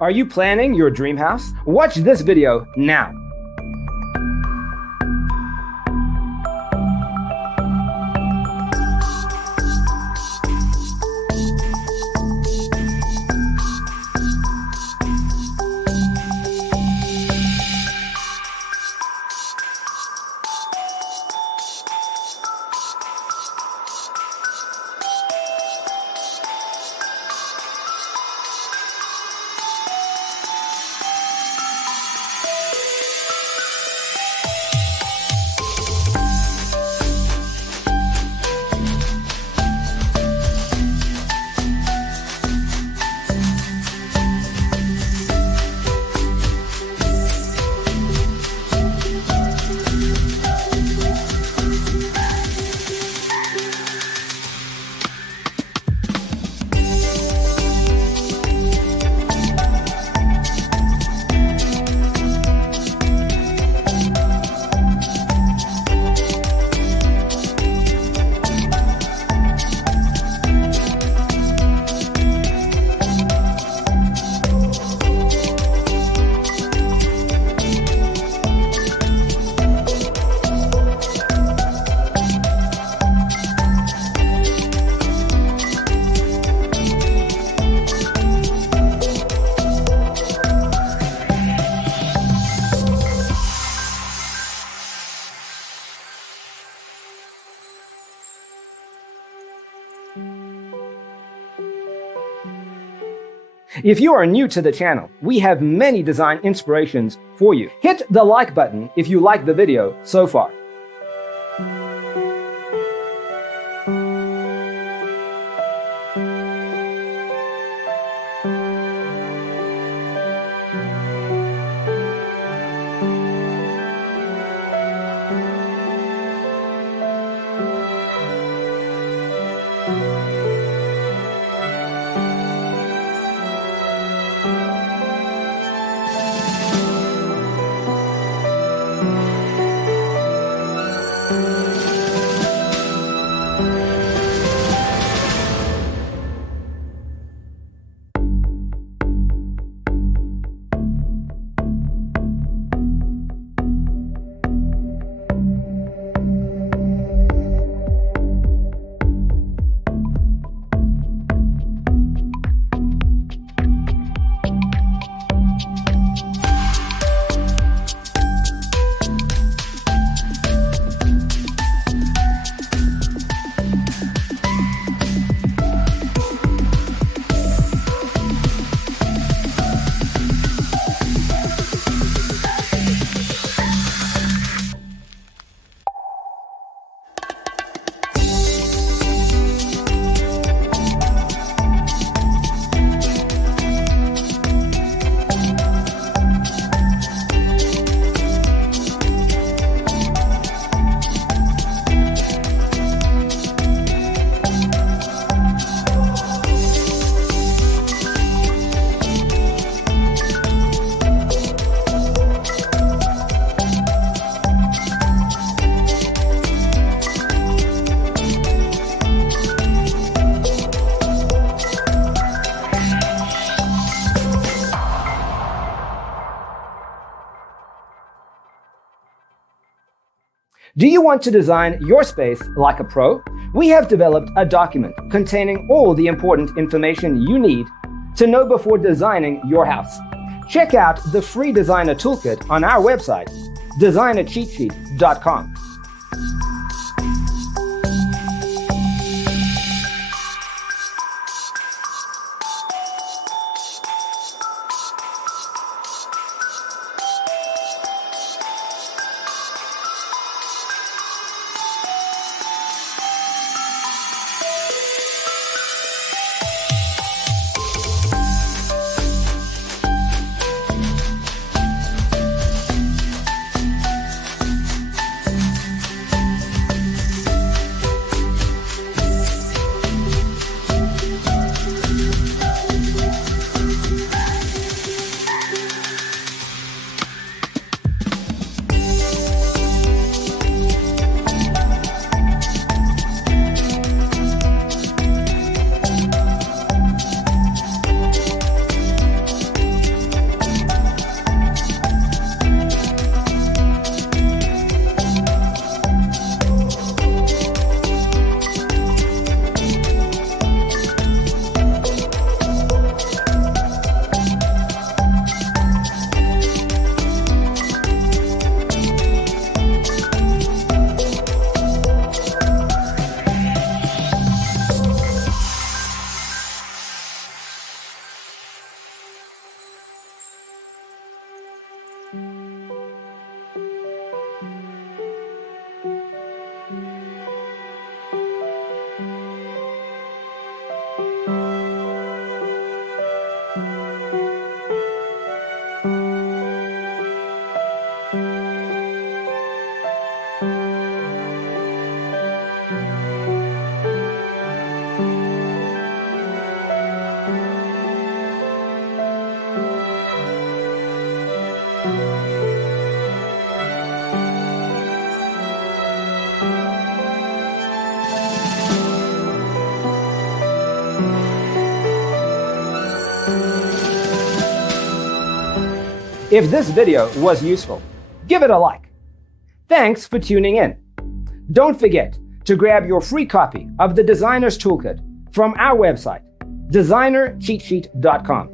Are you planning your dream house? Watch this video now. If you are new to the channel, we have many design inspirations for you. Hit the like button if you like the video so far. Do you want to design your space like a pro? We have developed a document containing all the important information you need to know before designing your house. Check out the free designer toolkit on our website, designercheatsheet.com. If this video was useful, give it a like. Thanks for tuning in. Don't forget to grab your free copy of the Designer's Toolkit from our website, designercheatsheet.com.